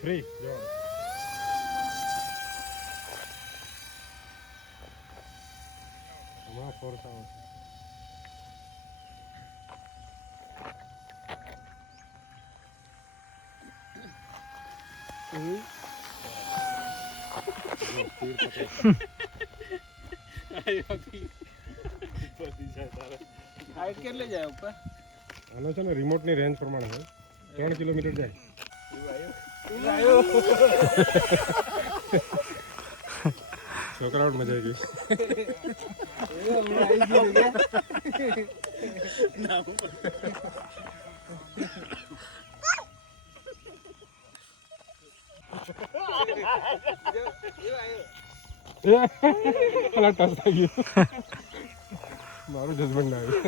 Three. Four sounds. Height કેટલી જાય ઉપર? આનો છે ને રિમોટ ની રેન્જ પ્રમાણે હોય 3 કિલોમીટર જાય. છોકરાઓ મજા આવી ગઈ. પેલા ટચ થઈ ગયું. મારું જજમેન્ટ ના આવ્યું.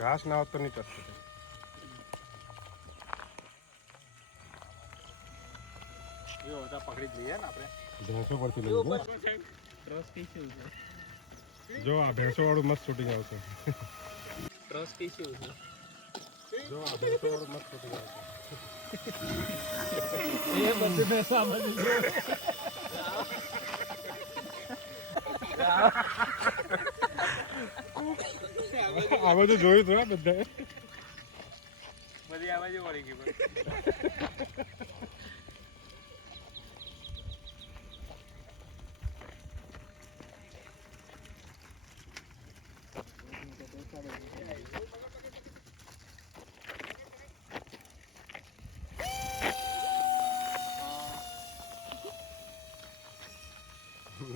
ઘાસ ના હોત તો નહીં ટચ થતો. પકડી જ લઈએ ને આપણે. ભેંસો પરથી લઈ જો આ ભેંસો વાળું મસ્ત શૂટિંગ આવશે. ટ્રસ્ટ ઇશ્યુ છે. જો આ ભેંસો વાળું મસ્ત શૂટિંગ આવશે. એ બધું ભેંસામાં આ બધું જોયું હતું બધાએ. બધી આ બાજુ વળી ગઈ.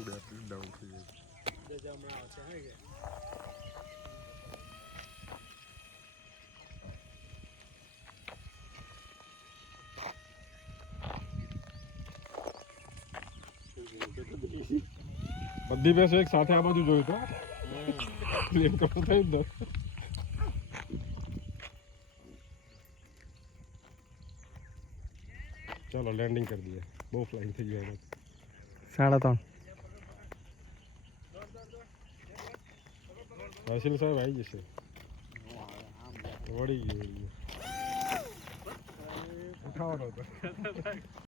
બેટરી ડાઉન થઈ ગઈ. હમણાં આવશે હે કે બધી ભેંસો એક સાથે આ બાજુ જોયું તો ક્લેમ કરતો થયું તો. ચાલો લેન્ડિંગ કરી દઈએ. બહુ ફ્લાઇંગ થઈ ગયા. 3:30 તહસીલ સાહેબ આવી જશે. વળી ગયું ઉઠાવવાનો હતો.